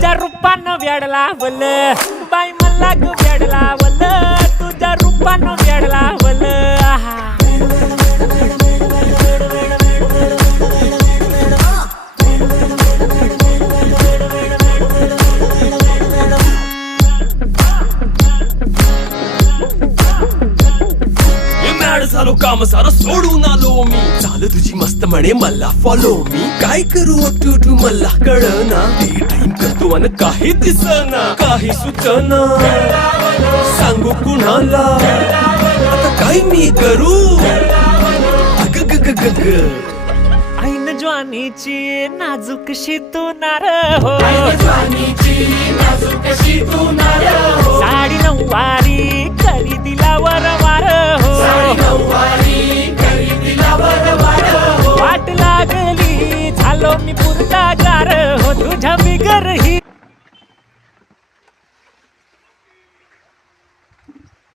तुझ्या रूपानं वेड लावलं बाई मला ग वेड लावलं तुझ्या रूपानं वेड लावलं झालो काम सारं सोडून आलो मी झालं तुझी मस्त म्हणे मला फॉलो मी काय करू टू मला कळना ड्रीम करतो आणि काही दिसना काही सुचना सांगू कुणाला आता काय मी करू अग ग ग ग ग ऐन ज्वानीची नाजूकशी तू नार हो साडी नऊवारी करी दिला वरवार हो वाट लागली झालो मी पुरता गार हो तुझ्या बिगर ही